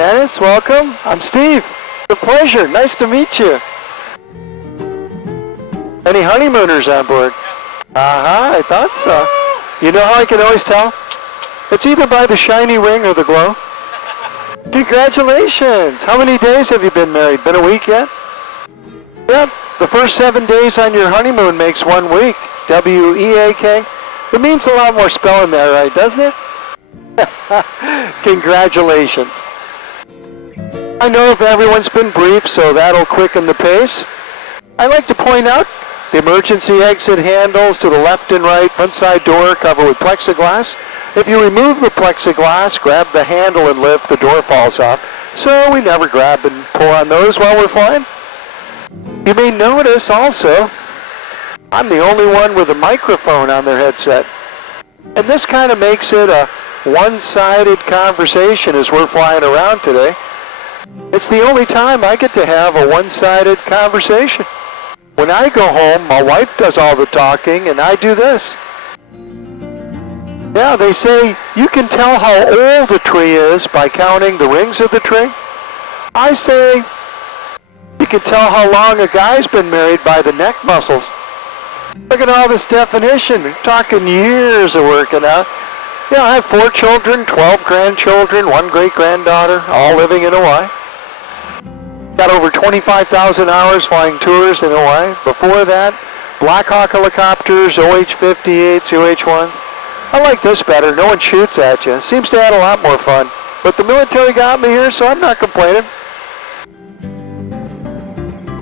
Dennis, welcome. I'm Steve. It's a pleasure. Nice to meet you. Any honeymooners on board? I thought so. You know how I can always tell? It's either by the shiny ring or the glow. Congratulations. How many days have you been married? Been a week yet? Yep. The first 7 days on your honeymoon makes 1 week. W-E-A-K. It means a lot more spelling there, right? Doesn't it? Congratulations. I know if everyone's been brief, so that'll quicken the pace. I'd like to point out the emergency exit handles to the left and right, front side door covered with plexiglass. If you remove the plexiglass, grab the handle and lift, the door falls off. So we never grab and pull on those while we're flying. You may notice also, I'm the only one with a microphone on their headset. And this kind of makes it a one-sided conversation as we're flying around today. It's the only time I get to have a one-sided conversation. When I go home, my wife does all the talking and I do this. Yeah, they say you can tell how old a tree is by counting the rings of the tree. I say you can tell how long a guy's been married by the neck muscles. Look at all this definition. We're talking years of working out. Yeah, I have 4 children, 12 grandchildren, 1 great-granddaughter, all living in Hawaii. Got over 25,000 hours flying tours in Hawaii. Before that, Black Hawk helicopters, OH-58s, UH-1s. I like this better. No one shoots at you. Seems to add a lot more fun. But the military got me here, so I'm not complaining.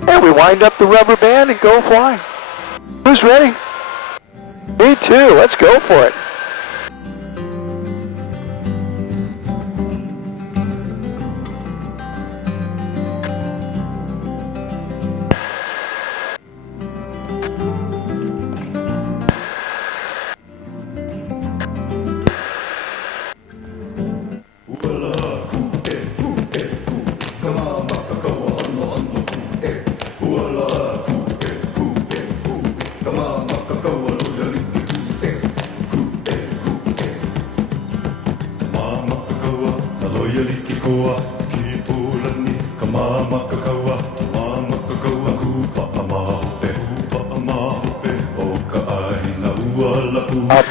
And we wind up the rubber band and go fly. Who's ready? Me too. Let's go for it.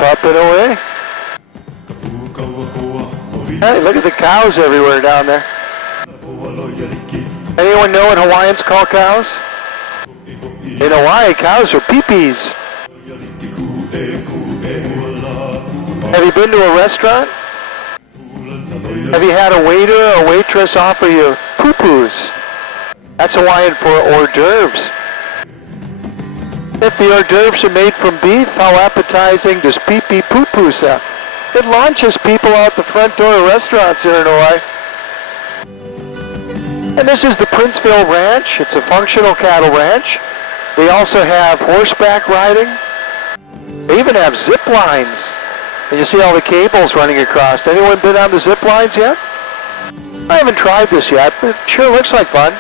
Up and away. Hey, look at the cows everywhere down there. Anyone know what Hawaiians call cows? In Hawaii, cows are peepees. Have you been to a restaurant? Have you had a waiter or a waitress offer you poo-poos? That's Hawaiian for hors d'oeuvres. If the hors d'oeuvres are made from beef, how appetizing does pee-pee poo-poo sound? It launches people out the front door of restaurants here in Hawaii. And this is the Princeville Ranch. It's a functional cattle ranch. They also have horseback riding. They even have zip lines. And you see all the cables running across. Anyone been on the zip lines yet? I haven't tried this yet, but it sure looks like fun.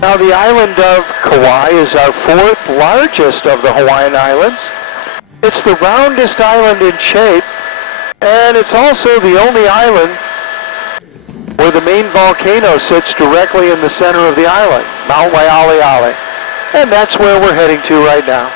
Now the island of Kaui is our 4th largest of the Hawaiian Islands. It's the roundest island in shape, and it's also the only island where the main volcano sits directly in the center of the island, Mount Waialeale. And that's where we're heading to right now.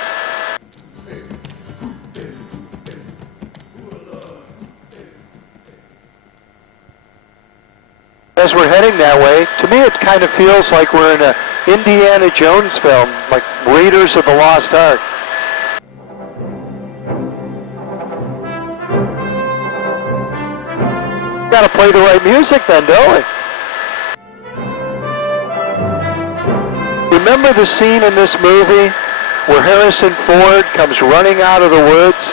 As we're heading that way, to me it kind of feels like we're in a Indiana Jones film, like Raiders of the Lost Ark. got to play the right music then, don't we? Remember the scene in this movie where Harrison Ford comes running out of the woods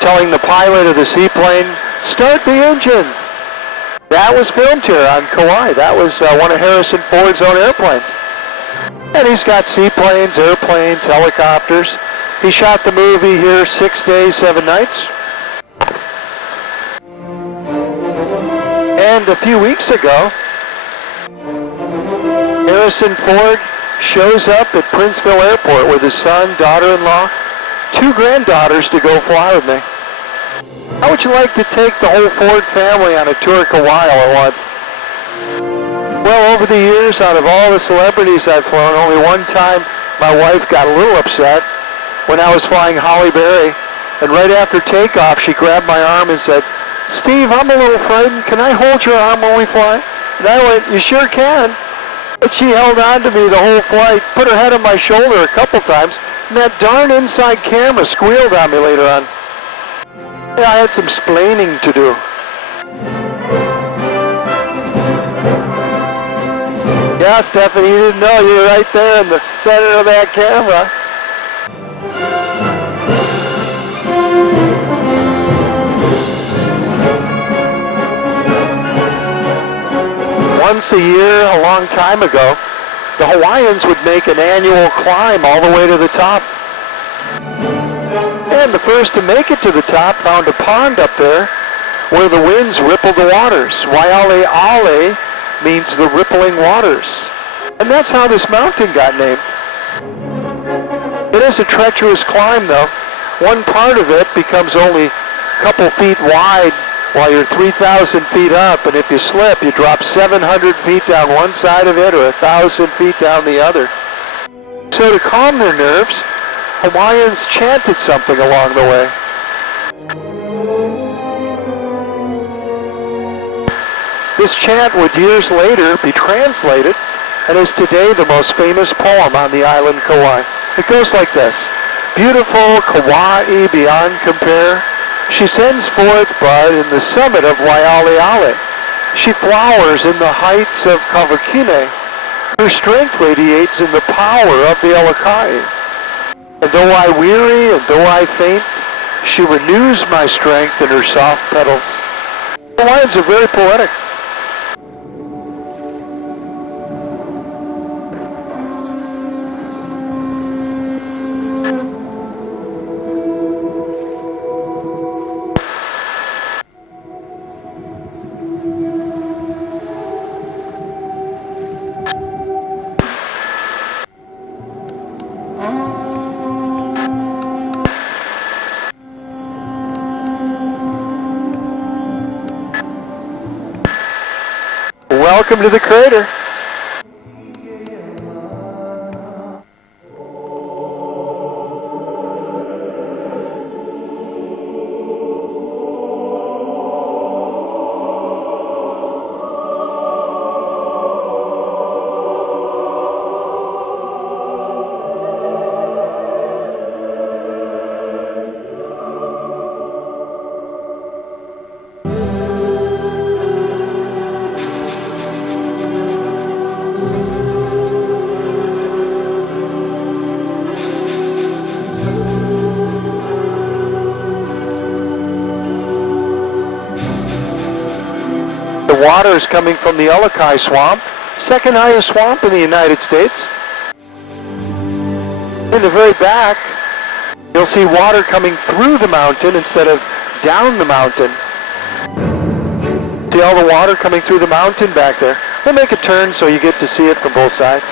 telling the pilot of the seaplane, "Start the engines"? That was filmed here on Kaui. That was one of Harrison Ford's own airplanes. And he's got seaplanes, airplanes, helicopters. He shot the movie here 6 days, 7 nights. And a few weeks ago, Harrison Ford shows up at Princeville Airport with his son, daughter-in-law, 2 granddaughters to go fly with me. How would you like to take the whole Ford family on a tour of Kauai all at once? Well, over the years, out of all the celebrities I've flown, only one time my wife got a little upset when I was flying Holly Berry. And right after takeoff, she grabbed my arm and said, "Steve, I'm a little frightened. Can I hold your arm when we fly?" And I went, "You sure can." But she held on to me the whole flight, put her head on my shoulder a couple times, and that darn inside camera squealed on me later on. Yeah, I had some splaining to do. Yeah, Stephanie, you didn't know you were right there in the center of that camera. Once a year, a long time ago, the Hawaiians would make an annual climb all the way to the top. And the first to make it to the top found a pond up there where the winds rippled the waters. Waiale Ale means the rippling waters. And that's how this mountain got named. It is a treacherous climb though. One part of it becomes only a couple feet wide while you're 3,000 feet up, and if you slip, you drop 700 feet down one side of it or 1,000 feet down the other. So to calm their nerves, Hawaiians chanted something along the way. This chant would years later be translated and is today the most famous poem on the island Kauai. It goes like this: "Beautiful Kauai beyond compare, she sends forth bud in the summit of Waialeale. She flowers in the heights of Kawakine. Her strength radiates in the power of the Alakai. And though I weary and though I faint, she renews my strength in her soft petals." The lines are very poetic. Welcome to the crater. The water is coming from the Alakai Swamp, second highest swamp in the United States. In the very back, you'll see water coming through the mountain instead of down the mountain. See all the water coming through the mountain back there? We'll make a turn so you get to see it from both sides.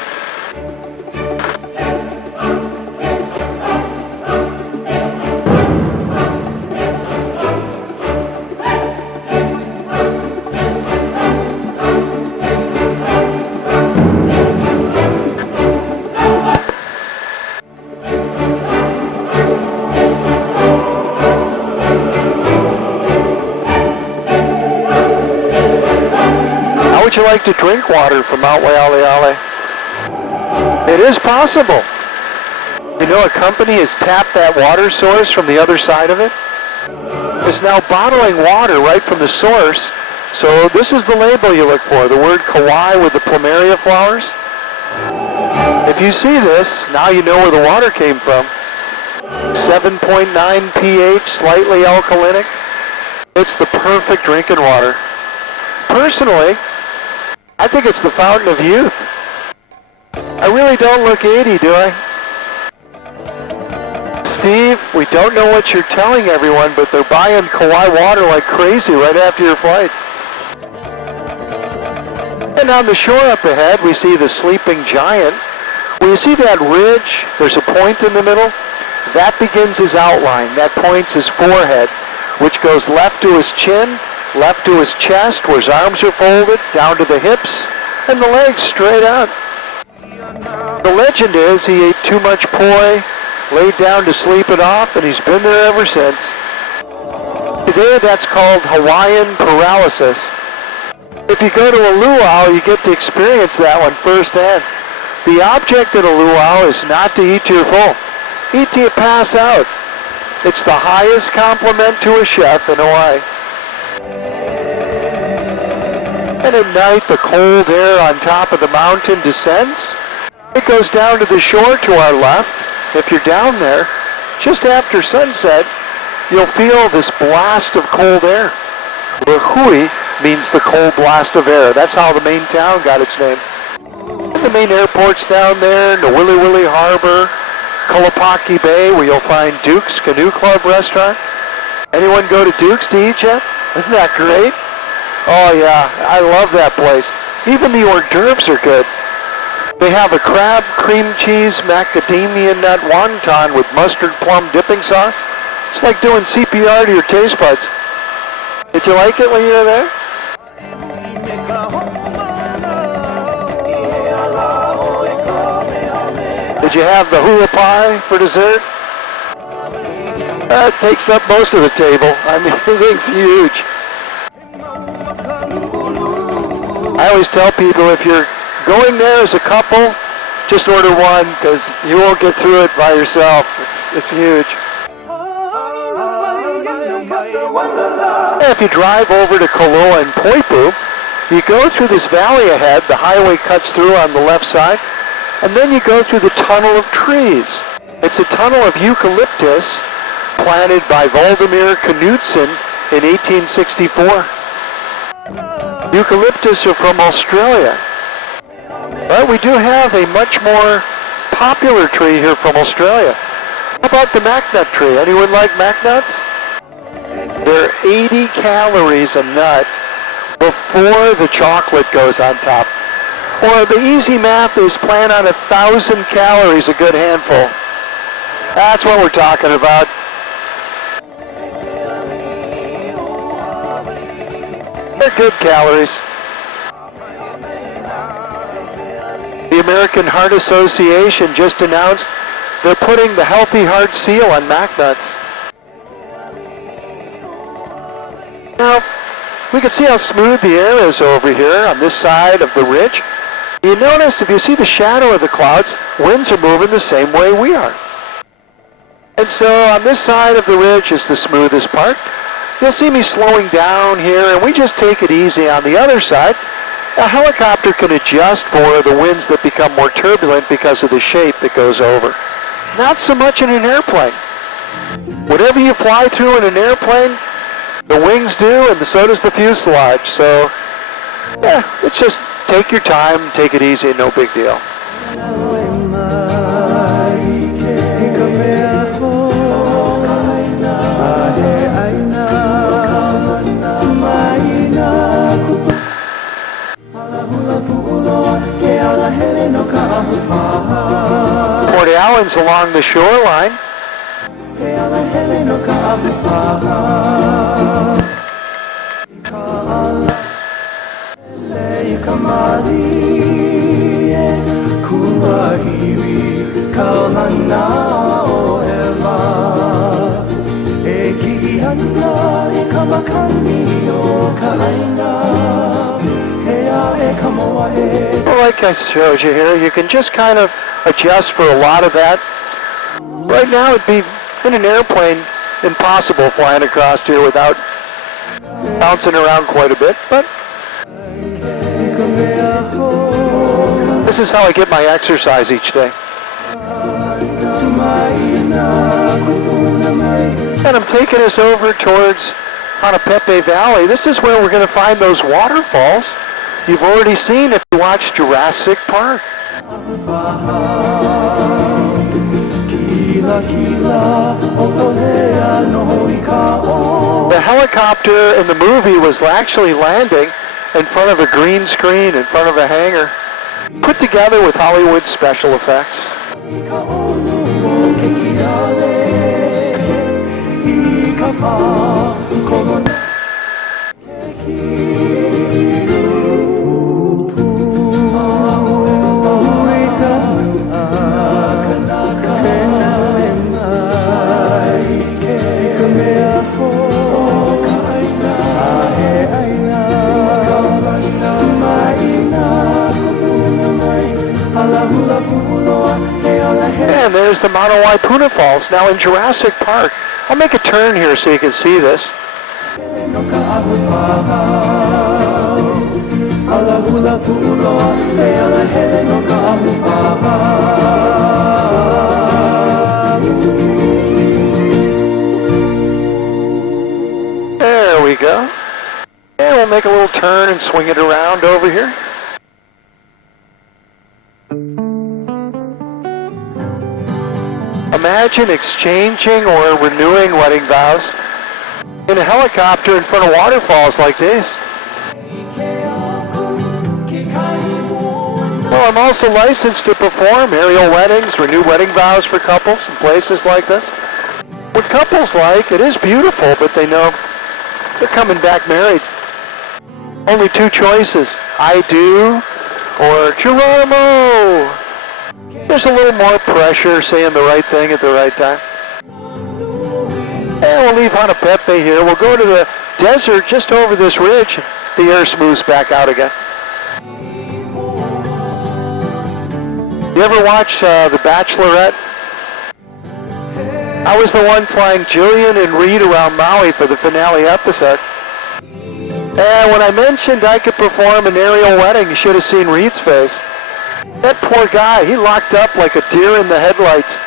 Would you like to drink water from Mount Waialeale? It is possible. You know, a company has tapped that water source from the other side of it. It's now bottling water right from the source So this is the label you look for, the word Kaui with the plumeria flowers. If you see this, now you know where the water came from. 7.9 pH, slightly alkalinic. It's the perfect drinking water. Personally, I think it's the fountain of youth. I really don't look 80, do I? Steve, we don't know what you're telling everyone, but they're buying Kaui water like crazy right after your flights. And on the shore up ahead, we see the sleeping giant. When you see that ridge, there's a point in the middle. That begins his outline. That points his forehead, which goes left to his chin, left to his chest, where his arms are folded, down to the hips, and the legs straight out. The legend is he ate too much poi, laid down to sleep it off, and he's been there ever since. Today that's called Hawaiian paralysis. If you go to a luau, you get to experience that one firsthand. The object at a luau is not to eat till you're full. Eat till you pass out. It's the highest compliment to a chef in Hawaii. And at night, the cold air on top of the mountain descends. It goes down to the shore to our left. If you're down there, just after sunset, you'll feel this blast of cold air. The hui means the cold blast of air. That's how the main town got its name. The main airport's down there, Nawiliwili Harbor, Kalapaki Bay, where you'll find Duke's Canoe Club restaurant. Anyone go to Duke's to eat yet? Isn't that great? Oh yeah, I love that place. Even the hors d'oeuvres are good. They have a crab, cream cheese, macadamia nut wonton with mustard plum dipping sauce. It's like doing CPR to your taste buds. Did you like it when you were there? Did you have the hula pie for dessert? That takes up most of the table. I mean, the thing's huge. I always tell people if you're going there as a couple, just order one because you won't get through it by yourself. It's huge. If you drive over to Koloa and Poipu, you go through this valley ahead. The highway cuts through on the left side. And then you go through the tunnel of trees. It's a tunnel of eucalyptus planted by Valdemar Knudsen in 1864. Eucalyptus are from Australia. But we do have a much more popular tree here from Australia. How about the macnut tree? Anyone like macnuts? They're 80 calories a nut before the chocolate goes on top. Or the easy math is plan on 1,000 calories, a good handful. That's what we're talking about. They're good calories. The American Heart Association just announced they're putting the Healthy Heart seal on macnuts. Now, we can see how smooth the air is over here on this side of the ridge. You notice if you see the shadow of the clouds, winds are moving the same way we are. And so on this side of the ridge is the smoothest part. You'll see me slowing down here, and we just take it easy on the other side. A helicopter can adjust for the winds that become more turbulent because of the shape that goes over. Not so much in an airplane. Whatever you fly through in an airplane, the wings do, and so does the fuselage. So, yeah, it's just take your time, take it easy, no big deal. Port Allen's along the shoreline. Well, like I showed you here, you can just kind of adjust for a lot of that. Right now it'd be, in an airplane, impossible flying across here without bouncing around quite a bit, but this is how I get my exercise each day. And I'm taking us over towards Hanapepe Valley. This is where we're going to find those waterfalls you've already seen if you watched Jurassic Park. The helicopter in the movie was actually landing in front of a green screen, in front of a hangar, put together with Hollywood special effects. And there's the Mauna Waipuna Falls. Now in Jurassic Park, I'll make a turn here so you can see this. There we go. And we'll make a little turn and swing it around over here. Imagine exchanging or renewing wedding vows in a helicopter in front of waterfalls like this. Well, I'm also licensed to perform aerial weddings, renew wedding vows for couples in places like this. What couples like, it is beautiful, but they know they're coming back married. Only two choices, I do or Geronimo. There's a little more pressure saying the right thing at the right time. And we'll leave Hanapepe here. We'll go to the desert just over this ridge. The air smooths back out again. You ever watch The Bachelorette? I was the one flying Jillian and Reed around Maui for the finale episode. And when I mentioned I could perform an aerial wedding, you should have seen Reed's face. That poor guy, he locked up like a deer in the headlights.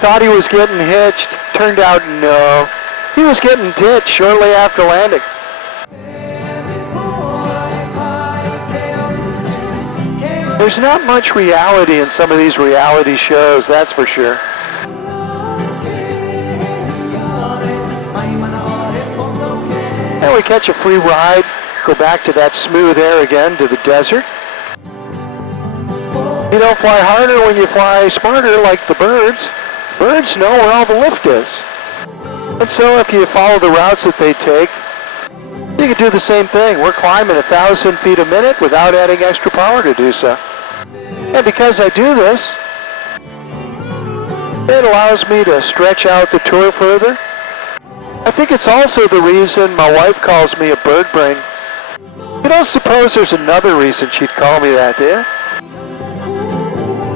Thought he was getting hitched. Turned out no. He was getting ditched shortly after landing. There's not much reality in some of these reality shows, that's for sure. And we catch a free ride, go back to that smooth air again to the desert. You don't fly harder when you fly smarter like the birds. Birds know where all the lift is. And so if you follow the routes that they take, you can do the same thing. We're climbing 1,000 feet a minute without adding extra power to do so. And because I do this, it allows me to stretch out the tour further. I think it's also the reason my wife calls me a bird brain. You don't suppose there's another reason she'd call me that, do you?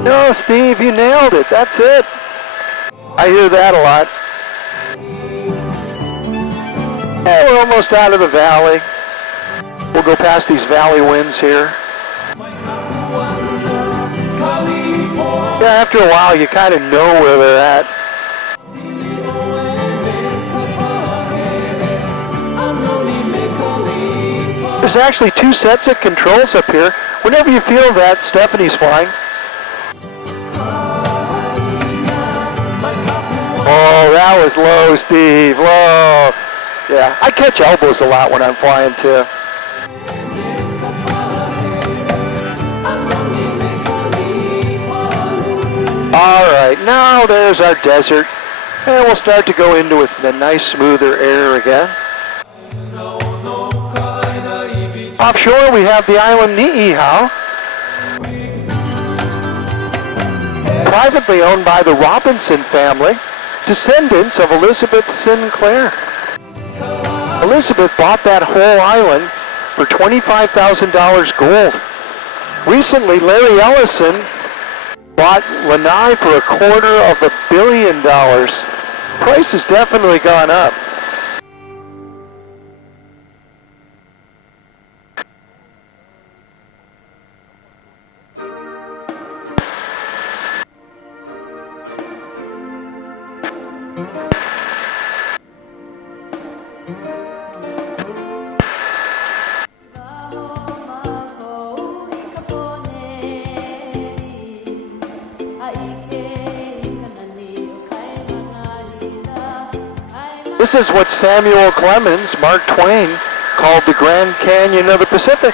No, Steve, you nailed it. That's it. I hear that a lot. Hey, we're almost out of the valley. We'll go past these valley winds here. Yeah, after a while, you kind of know where they're at. There's actually two sets of controls up here. Whenever you feel that, Stephanie's flying. Oh, that was low, Steve, low. Yeah, I catch elbows a lot when I'm flying too. All right, now there's our desert. And we'll start to go into it in the nice smoother air again. Offshore we have the island Ni'ihau, privately owned by the Robinson family, descendants of Elizabeth Sinclair. Elizabeth bought that whole island for $25,000 gold. Recently, Larry Ellison bought Lanai for $250 million. Price has definitely gone up. This is what Samuel Clemens, Mark Twain, called the Grand Canyon of the Pacific.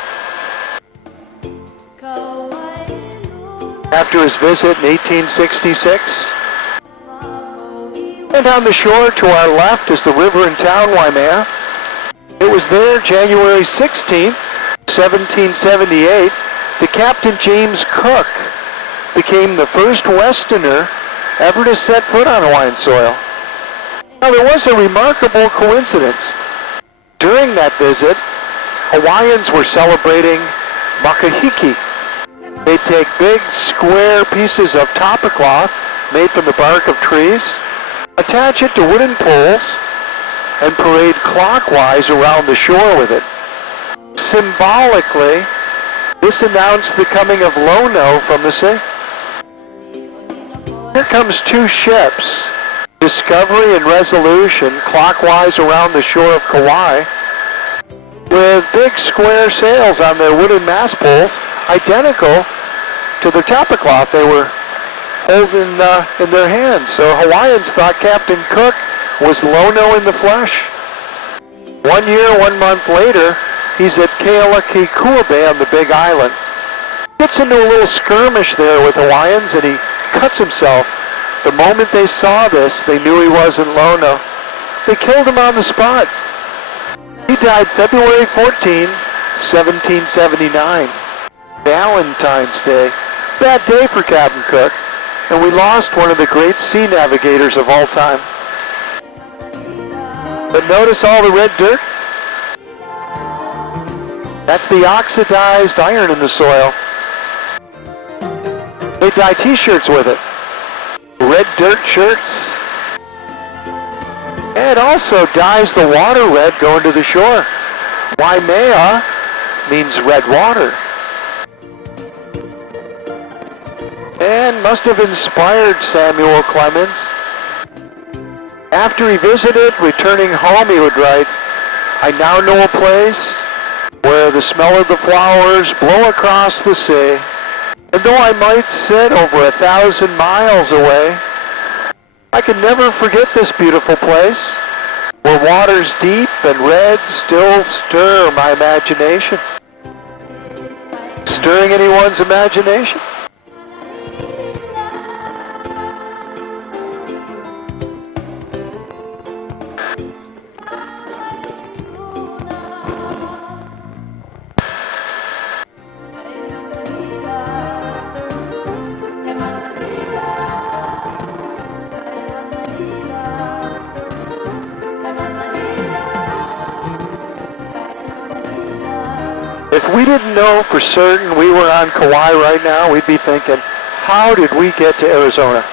After his visit in 1866. And on the shore to our left is the river and town, Waimea. It was there January 16, 1778, that Captain James Cook became the first Westerner ever to set foot on Hawaiian soil. Now, there was a remarkable coincidence. During that visit, Hawaiians were celebrating makahiki. They'd take big square pieces of tapa cloth made from the bark of trees, attach it to wooden poles, and parade clockwise around the shore with it. Symbolically, this announced the coming of Lono from the sea. Here comes two ships, Discovery and Resolution, clockwise around the shore of Kauai, with big square sails on their wooden mast poles, identical to the tapa cloth they were holding in their hands. So Hawaiians thought Captain Cook was Lono in the flesh. 1 year, 1 month later, he's at Kealakekua Bay on the Big Island. Gets into a little skirmish there with Hawaiians, and he cuts himself. The moment they saw this, they knew he wasn't Lono. They killed him on the spot. He died February 14, 1779. Valentine's Day. Bad day for Captain Cook, and we lost one of the great sea navigators of all time. But notice all the red dirt? That's the oxidized iron in the soil. They dye t-shirts with it. Red dirt shirts. And it also dyes the water red going to the shore. Waimea means red water. And must have inspired Samuel Clemens. After he visited, returning home, he would write, "I now know a place where the smell of the flowers blow across the sea. And though I might sit over 1,000 miles away, I can never forget this beautiful place, where waters deep and red still stir my imagination." Stirring anyone's imagination? If we didn't know for certain we were on Kauai right now, we'd be thinking, how did we get to Arizona?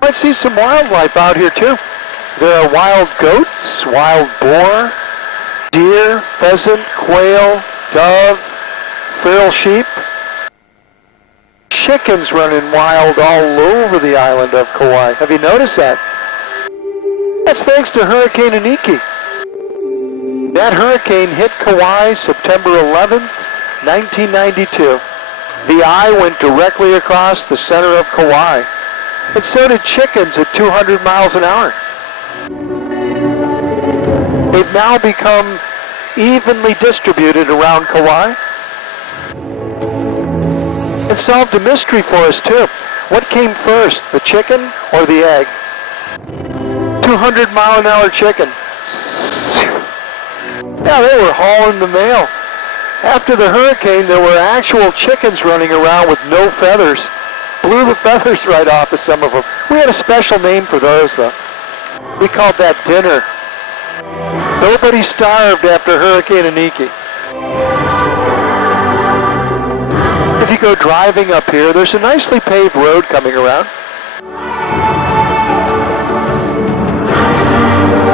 Might see some wildlife out here too. There are wild goats, wild boar, deer, pheasant, quail, dove, feral sheep. Chickens running wild all over the island of Kauai. Have you noticed that? That's thanks to Hurricane Iniki. That hurricane hit Kauai September 11th, 1992. The eye went directly across the center of Kauai. And so did chickens at 200 miles an hour. They've now become evenly distributed around Kauai. It solved a mystery for us too. What came first, the chicken or the egg? 200 mile an hour chicken. Yeah, they were hauling the mail. After the hurricane, there were actual chickens running around with no feathers. Blew the feathers right off of some of them. We had a special name for those though. We called that dinner. Nobody starved after Hurricane Iniki. If you go driving up here, there's a nicely paved road coming around.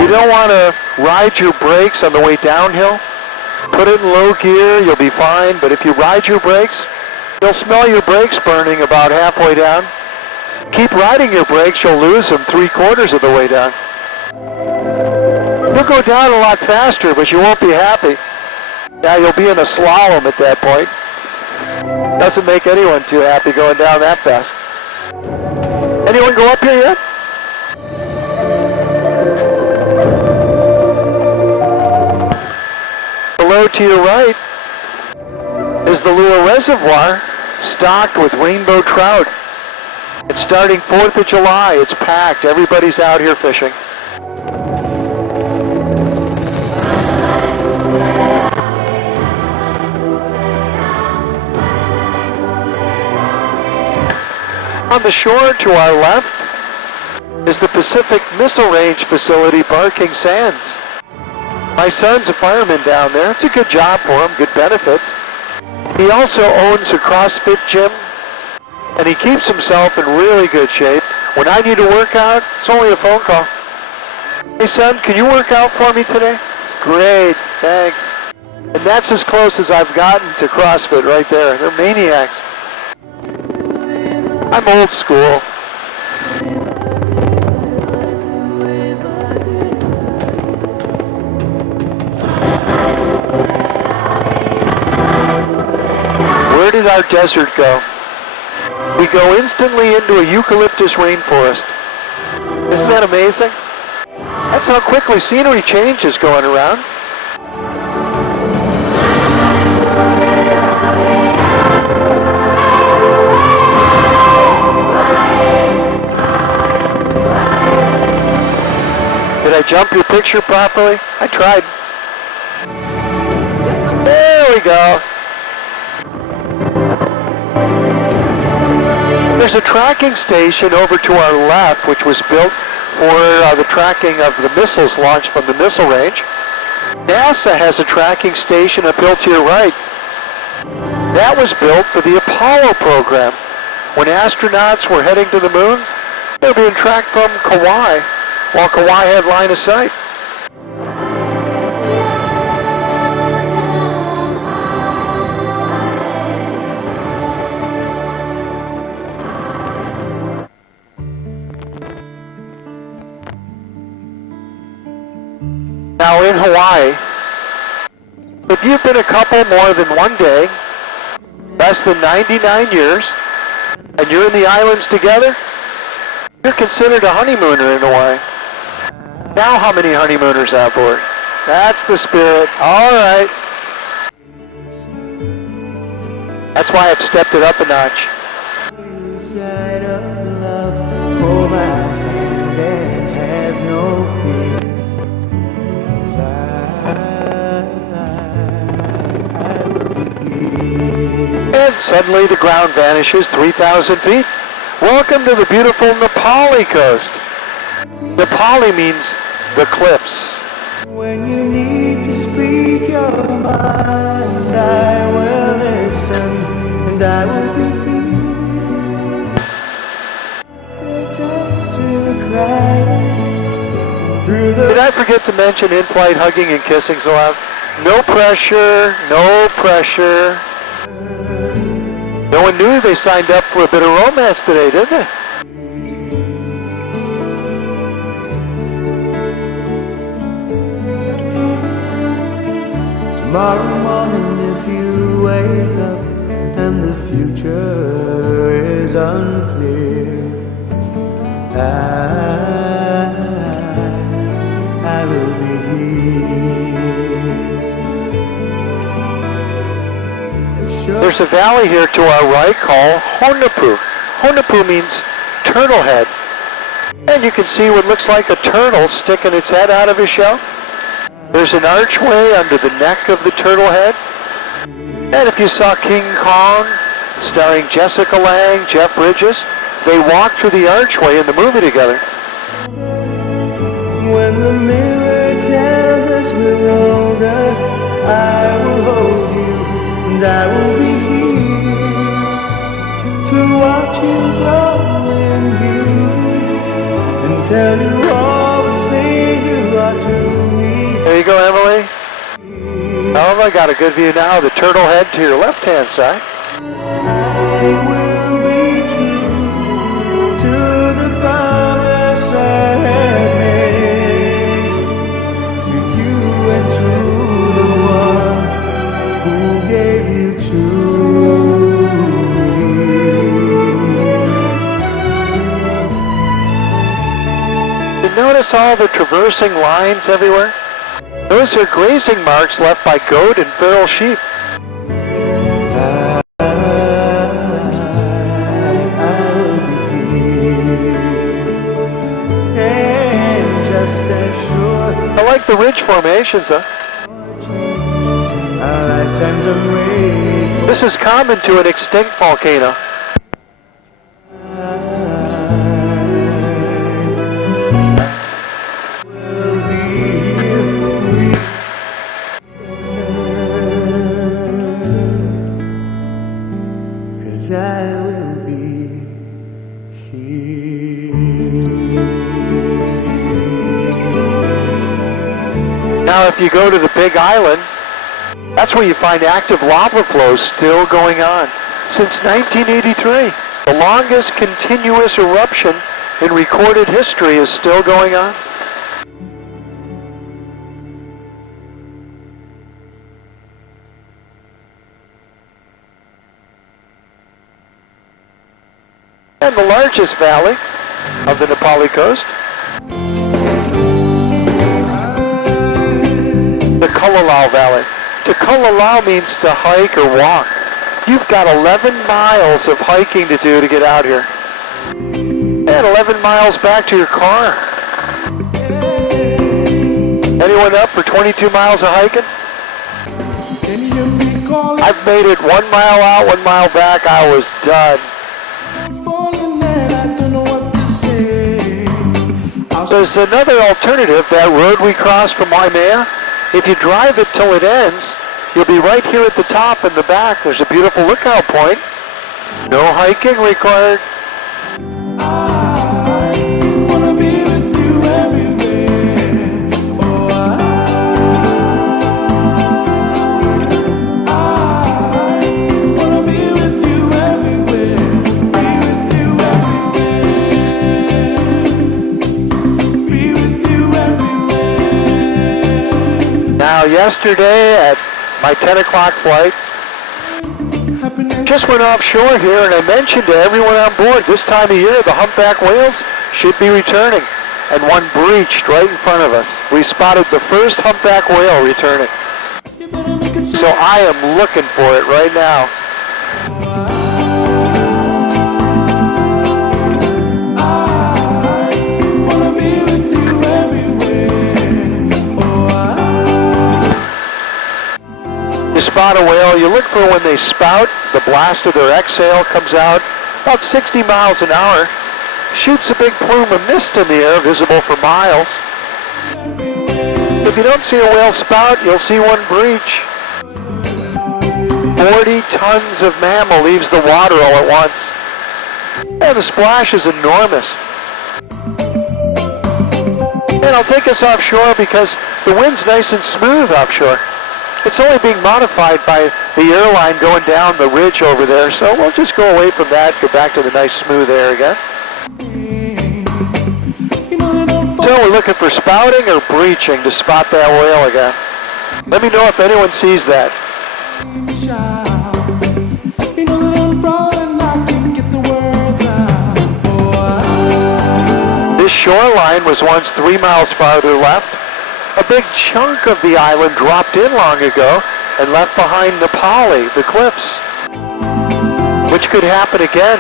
You don't want to ride your brakes on the way downhill. put it in low gear, you'll be fine, but if you ride your brakes, you'll smell your brakes burning about halfway down. Keep riding your brakes, you'll lose them 3/4 of the way down. You'll go down a lot faster, but you won't be happy. Yeah, you'll be in a slalom at that point. Doesn't make anyone too happy going down that fast. Anyone go up here yet? Below to your right is the Lure Reservoir, stocked with rainbow trout. It's starting 4th of July. It's packed. Everybody's out here fishing. On the shore to our left is the Pacific Missile Range facility, Barking Sands. My son's a fireman down there. It's a good job for him, good benefits. He also owns a CrossFit gym, and he keeps himself in really good shape. When I need a workout, it's only a phone call. Hey son, can you work out for me today? Great, thanks. And that's as close as I've gotten to CrossFit right there. They're maniacs. I'm old school. Where did our desert go? We go instantly into a eucalyptus rainforest. Isn't that amazing? That's how quickly scenery changes going around. Did I jump your picture properly? I tried. There we go. There's a tracking station over to our left, which was built for the tracking of the missiles launched from the missile range. NASA has a tracking station up hill to your right. That was built for the Apollo program. When astronauts were heading to the moon, they were being tracked from Kaui, while Kaui had line of sight. Now in Hawaii, if you've been a couple more than one day, less than 99 years, and you're in the islands together, you're considered a honeymooner in Hawaii. Now how many honeymooners on board? That's the spirit. All right. That's why I've stepped it up a notch. And suddenly the ground vanishes 3,000 feet. Welcome to the beautiful Nepali coast. Nepali means the cliffs. When you need to speak your mind, I will listen and I will be here. Did I forget to mention in-flight hugging and kissing's allowed? No pressure, no pressure. No one knew they signed up for a bit of romance today, did they? Tomorrow morning if you wake up and the future is unclear, I will be here. There's a valley here to our right called Honupu. Honupu means turtle head. And you can see what looks like a turtle sticking its head out of his shell. There's an archway under the neck of the turtle head. And if you saw King Kong, starring Jessica Lange, Jeff Bridges, they walked through the archway in the movie together. When the mirror tells us we're older, I will hold you and I will be here to watch you grow in beauty and tell you all the things you are to me. There you go, Emily. All Well, I got a good view now of the turtle head to your left-hand side. I will be true to the promise I have made, to you and to the one who gave you to me. You notice all the traversing lines everywhere? Those are grazing marks left by goat and feral sheep. I like the ridge formations, though. This is common to an extinct volcano. I will be here. Now, if you go to the Big Island, that's where you find active lava flows still going on. Since 1983, the longest continuous eruption in recorded history is still going on. And the largest valley of the Nepali coast, the Kalalau Valley. To Kalalau means to hike or walk. You've got 11 miles of hiking to do to get out here. And 11 miles back to your car. Anyone up for 22 miles of hiking? I've made it 1 mile out, 1 mile back. I was done. There's another alternative, that road we crossed from Waimea. If you drive it till it ends, you'll be right here at the top in the back. There's a beautiful lookout point. No hiking required. I wanna be with you everywhere. Oh, I wanna be with you everywhere. Be with you everywhere. Be with you everywhere. Now, yesterday at my 10 o'clock flight, just went offshore here, and I mentioned to everyone on board, this time of year the humpback whales should be returning, and one breached right in front of us. We spotted the first humpback whale returning. So I am looking for it right now. You spot a whale, you look for when they spout, the blast of their exhale comes out about 60 miles an hour, shoots a big plume of mist in the air, visible for miles. If you don't see a whale spout, you'll see one breach. 40 tons of mammal leaves the water all at once. And the splash is enormous. And I'll take us offshore because the wind's nice and smooth offshore. It's only being modified by the airline going down the ridge over there, so we'll just go away from that, go back to the nice smooth air again. So we're looking for spouting or breaching to spot that whale again. Let me know if anyone sees that. This shoreline was once 3 miles farther left. A big chunk of the island dropped in long ago and left behind Nepali, the cliffs, which could happen again.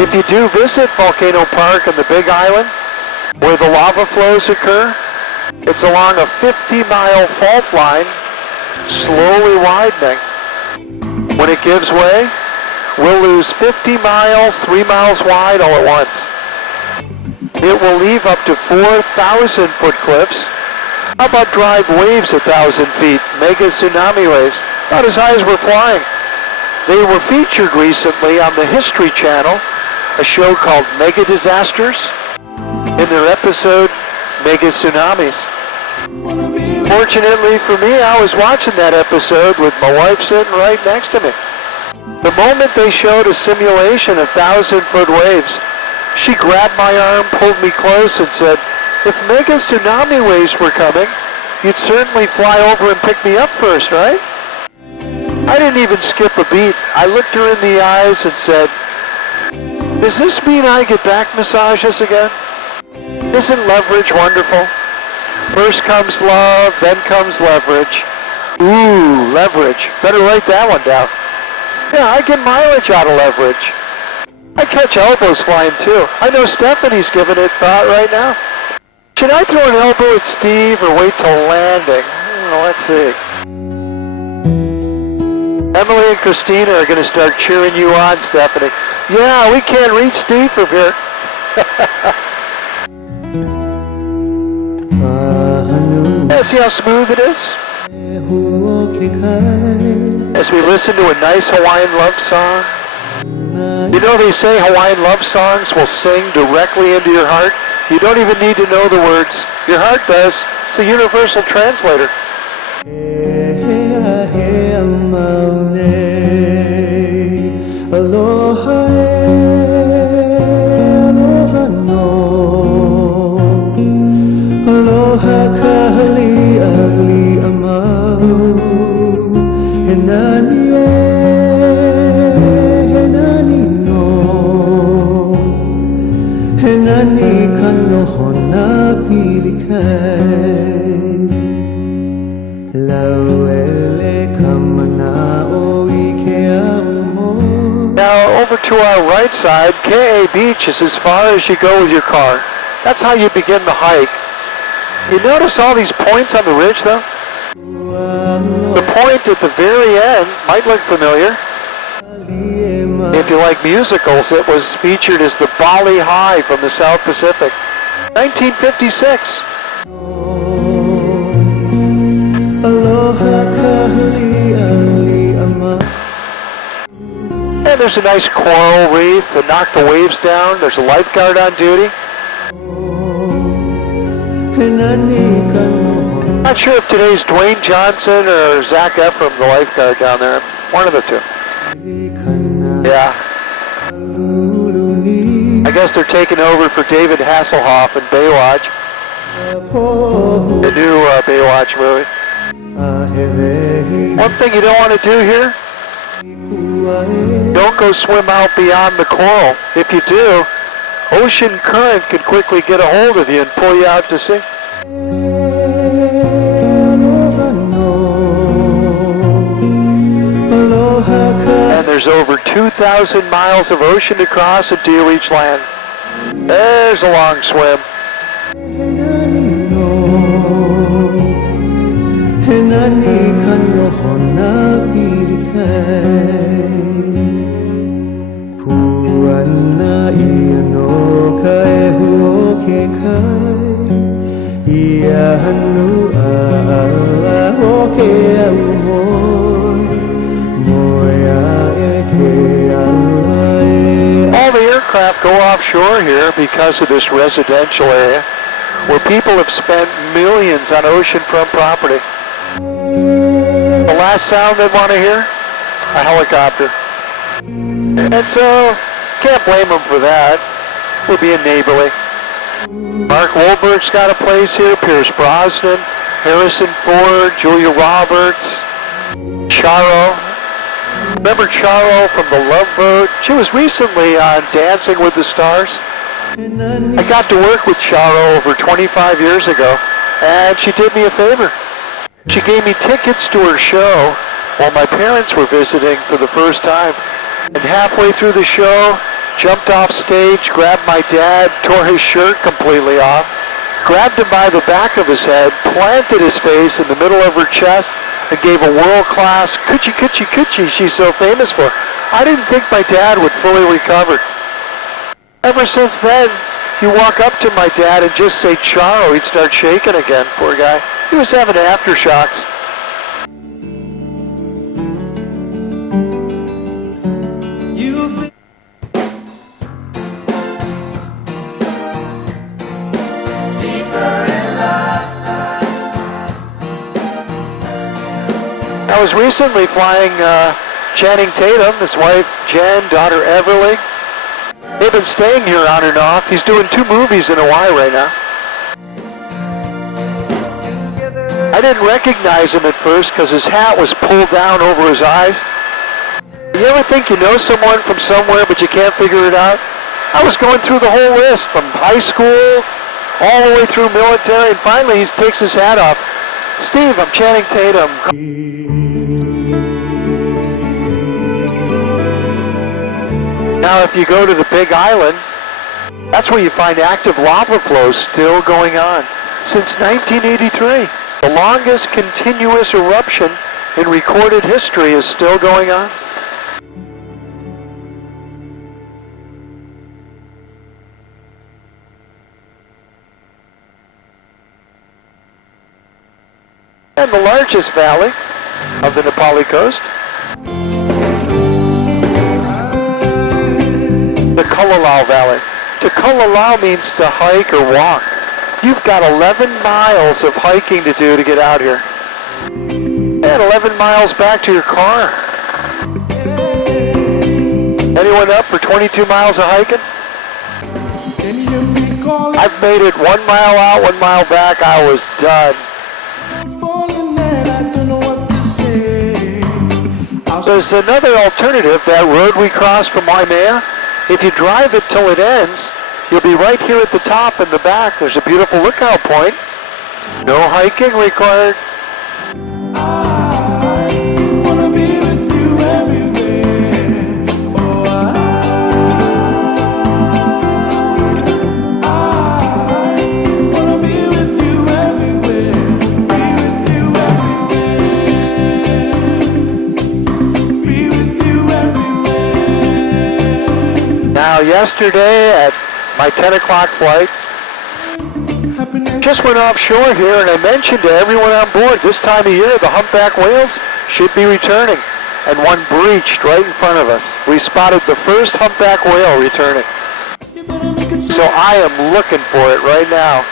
If you do visit Volcano Park on the Big Island, where the lava flows occur, it's along a 50-mile fault line, slowly widening. When it gives way, we'll lose 50 miles, 3 miles wide all at once. It will leave up to 4,000-foot cliffs. How about drive waves 1,000 feet, mega tsunami waves, about as high as we're flying? They were featured recently on the History Channel, a show called Mega Disasters, in their episode, Mega Tsunamis. Fortunately for me, I was watching that episode with my wife sitting right next to me. The moment they showed a simulation of 1,000-foot waves, she grabbed my arm, pulled me close, and said, "If mega tsunami waves were coming, you'd certainly fly over and pick me up first, right?" I didn't even skip a beat. I looked her in the eyes and said, "Does this mean I get back massages again? Isn't leverage wonderful? First comes love, then comes leverage." Ooh, leverage. Better write that one down. Yeah, I get mileage out of leverage. I catch elbows flying too. I know Stephanie's giving it thought right now. Should I throw an elbow at Steve or wait till landing? Let's see. Emily and Christina are going to start cheering you on, Stephanie. Yeah, we can't reach Steve from here. Yeah, see how smooth it is? As we listen to a nice Hawaiian love song. You know, they say Hawaiian love songs will sing directly into your heart. You don't even need to know the words. Your heart does. It's a universal translator. Aloha, aloha no. Aloha kahali ali amau. Henani henani no. Henani kanoho na pilikai. Lauele kamana o ikea. Now over to our right side, Ka Beach is as far as you go with your car. That's how you begin the hike. You notice all these points on the ridge though? The point at the very end might look familiar. If you like musicals, it was featured as the Bali High from the South Pacific. 1956. And there's a nice coral reef that knocked the waves down. There's a lifeguard on duty. Not sure if today's Dwayne Johnson or Zac Efron, the lifeguard down there. One of the two. Yeah. I guess they're taking over for David Hasselhoff in Baywatch. The new Baywatch movie. One thing you don't want to do here, don't go swim out beyond the coral. If you do, ocean current could quickly get a hold of you and pull you out to sea. And there's over 2,000 miles of ocean to cross until you reach land. There's a long swim. All the aircraft go offshore here because of this residential area where people have spent millions on oceanfront property. The last sound they want to hear? A helicopter. And so, can't blame them for that. We're being neighborly. Mark Wahlberg's got a place here, Pierce Brosnan, Harrison Ford, Julia Roberts, Charo. Remember Charo from The Love Boat? She was recently on Dancing with the Stars. I got to work with Charo over 25 years ago, and she did me a favor. She gave me tickets to her show while my parents were visiting for the first time. And halfway through the show, jumped off stage, grabbed my dad, tore his shirt completely off, grabbed him by the back of his head, planted his face in the middle of her chest, and gave a world-class coochie coochie coochie she's so famous for. I didn't think my dad would fully recover. Ever since then, you walk up to my dad and just say Charo, he'd start shaking again, poor guy. He was having aftershocks. was recently flying Channing Tatum, his wife Jen, daughter Everly. They've been staying here on and off. He's doing 2 movies in Hawaii right now. I didn't recognize him at first because his hat was pulled down over his eyes. You ever think you know someone from somewhere but you can't figure it out? I was going through the whole list from high school all the way through military, and finally he takes his hat off. Steve, I'm Channing Tatum. Now if you go to the Big Island, that's where you find active lava flows still going on since 1983. The longest continuous eruption in recorded history is still going on. And the largest valley of the Nepali coast, the Kalalau Valley. To Kalalau means to hike or walk. You've got 11 miles of hiking to do to get out here. And 11 miles back to your car. Anyone up for 22 miles of hiking? I've made it 1 mile out, 1 mile back. I was done. There's another alternative, that road we crossed from Waimea. If you drive it till it ends, you'll be right here at the top in the back. There's a beautiful lookout point. No hiking required. I wanna be with you everywhere. Oh, I wanna be with you everywhere. Be with you everywhere. Be with you everywhere. Now yesterday at my 10 o'clock flight, just went offshore here, and I mentioned to everyone on board, this time of year the humpback whales should be returning, and one breached right in front of us. We spotted the first humpback whale returning. So I am looking for it right now.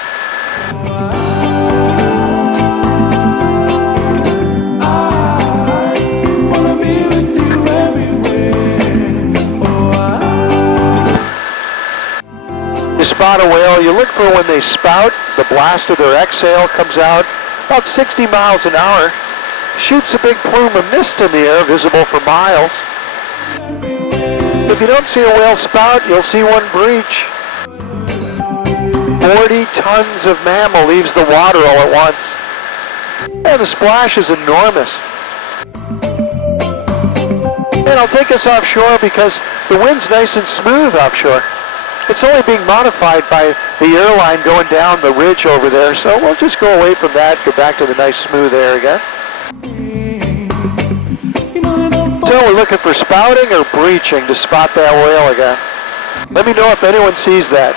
You spot a whale, you look for when they spout, the blast of their exhale comes out about 60 miles an hour, shoots a big plume of mist in the air, visible for miles. If you don't see a whale spout, you'll see one breach. 40 tons of mammal leaves the water all at once. And the splash is enormous. And I'll take us offshore because the wind's nice and smooth offshore. It's only being modified by the airline going down the ridge over there, so we'll just go away from that, go back to the nice smooth air again. So we're looking for spouting or breaching to spot that whale again. Let me know if anyone sees that.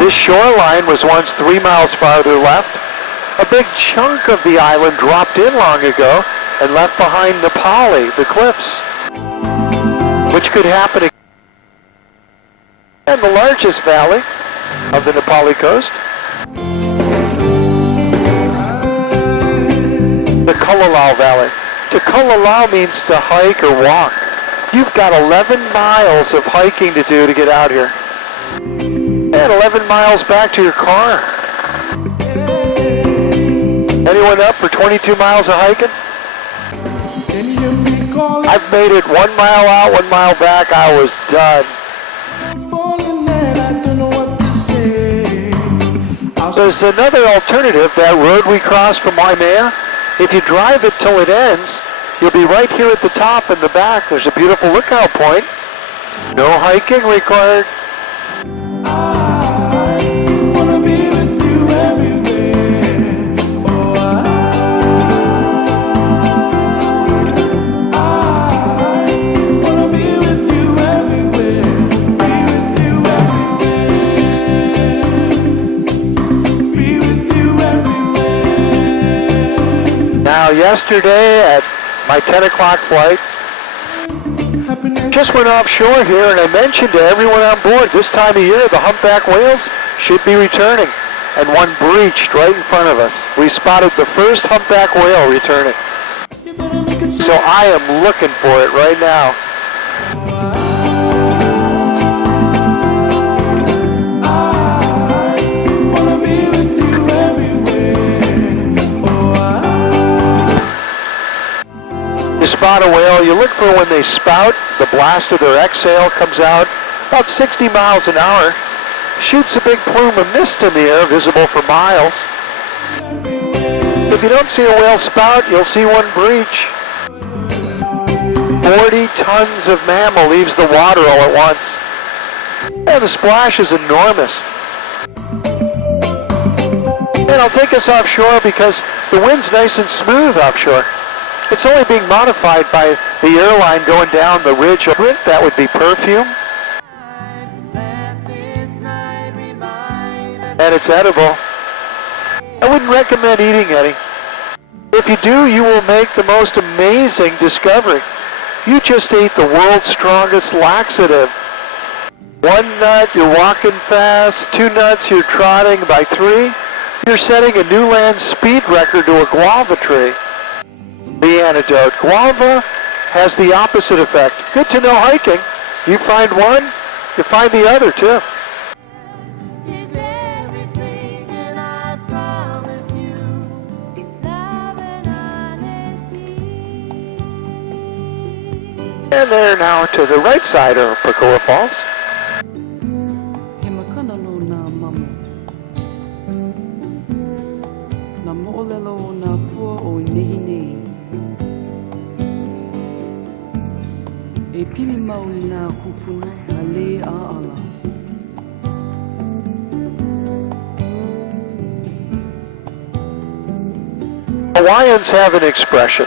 This shoreline was once 3 miles farther left. A big chunk of the island dropped in long ago and left behind Nepali, the cliffs, which could happen again. And the largest valley of the Nepali coast, the Kalalau Valley. To Kalalau means to hike or walk. You've got 11 miles of hiking to do to get out here. And 11 miles back to your car. Anyone up for 22 miles of hiking? I've made it 1 mile out, 1 mile back. I was done. There's another alternative, that road we crossed from Waimea. If you drive it till it ends, you'll be right here at the top in the back. There's a beautiful lookout point. No hiking required. I wanna be with you everywhere. Oh, I wanna be with you everywhere. Be with you everywhere. Be with you everywhere. Now yesterday at my 10 o'clock flight, Just went offshore here, and I mentioned to everyone on board, this time of year, the humpback whales should be returning. And one breached right in front of us. We spotted the first humpback whale returning. So I am looking for it right now. You spot a whale, you look for when they spout, the blast of their exhale comes out about 60 miles an hour, shoots a big plume of mist in the air, visible for miles. If you don't see a whale spout, you'll see one breach. 40 tons of mammal leaves the water all at once. And the splash is enormous. And I'll take us offshore because the wind's nice and smooth offshore. It's only being modified by the airline going down the ridge over it. That would be perfume. And it's edible. I wouldn't recommend eating any. If you do, you will make the most amazing discovery. You just ate the world's strongest laxative. 1 nut, you're walking fast. 2 nuts, you're trotting. By 3, you're setting a new land speed record to a guava tree. The antidote. Guava has the opposite effect. Good to know hiking. You find one, you find the other too. And they're now to the right side of Pacoa Falls. Hawaiians have an expression.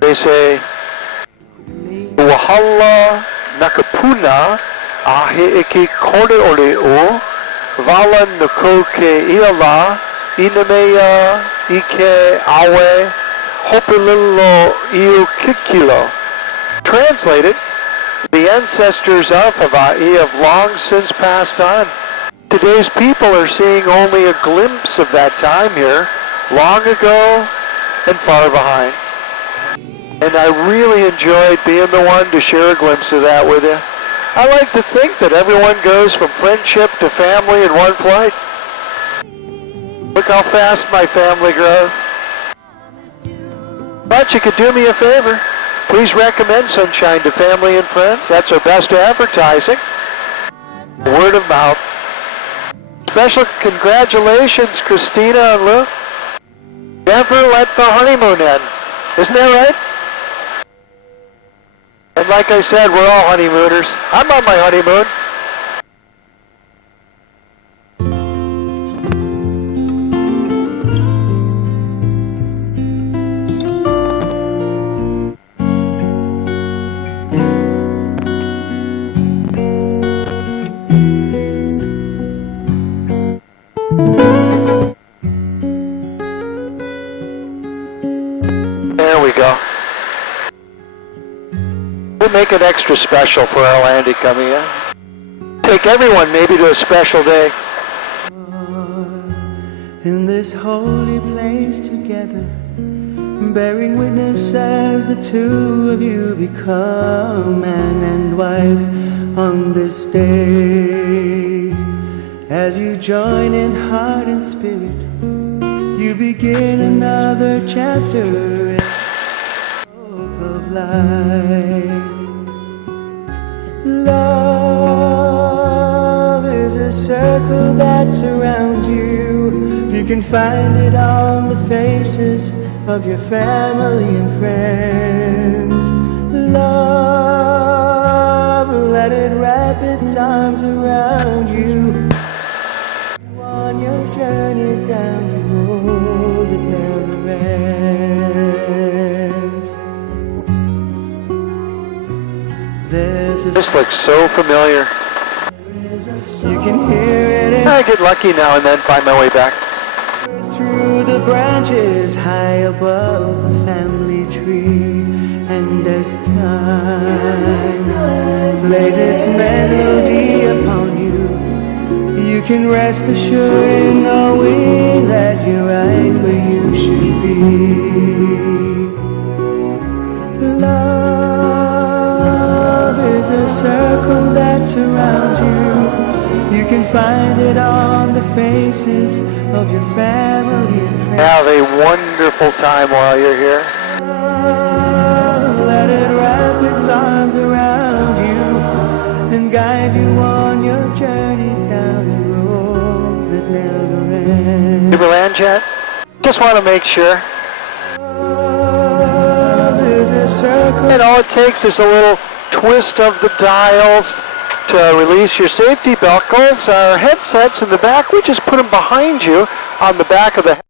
They say, Wahala nakapuna ahe kore oreo vala nuko ke iala inameya ike awe hopililo iu kikilo. Translated, the ancestors of Hawaii have long since passed on. Today's people are seeing only a glimpse of that time here, long ago and far behind. And I really enjoyed being the one to share a glimpse of that with you. I like to think that everyone goes from friendship to family in one flight. Look how fast my family grows. But you could do me a favor. Please recommend Sunshine to family and friends. That's our best advertising. Word of mouth. Special congratulations, Christina and Lou. Never let the honeymoon end. Isn't that right? And like I said, we're all honeymooners. I'm on my honeymoon. There we go. We'll make it extra special for our Landy coming in. Take everyone maybe to a special day. In this holy place together, bearing witness as the two of you become man and wife on this day. As you join in heart and spirit, you begin another chapter in the book of life. Love is a circle that surrounds you. You can find it on the faces of your family and friends. Love, let it wrap its arms around you. On your journey down the road that never ends. This looks so familiar. You can hear it. I get lucky now and then, find my way back. Through the branches high above the family tree, and as this time lays its melody upon you. You can rest assured in knowing that you're right where you should be. Love is a circle that surrounds you. You can find it on the faces of your family and friends. Have a wonderful time while you're here. Let it wrap its arms around you and guide you on your journey down the road that never ends. Land chat? Just want to make sure. And all it takes is a little twist of the dials to release your safety buckles. Our headsets in the back, we just put them behind you on the back of the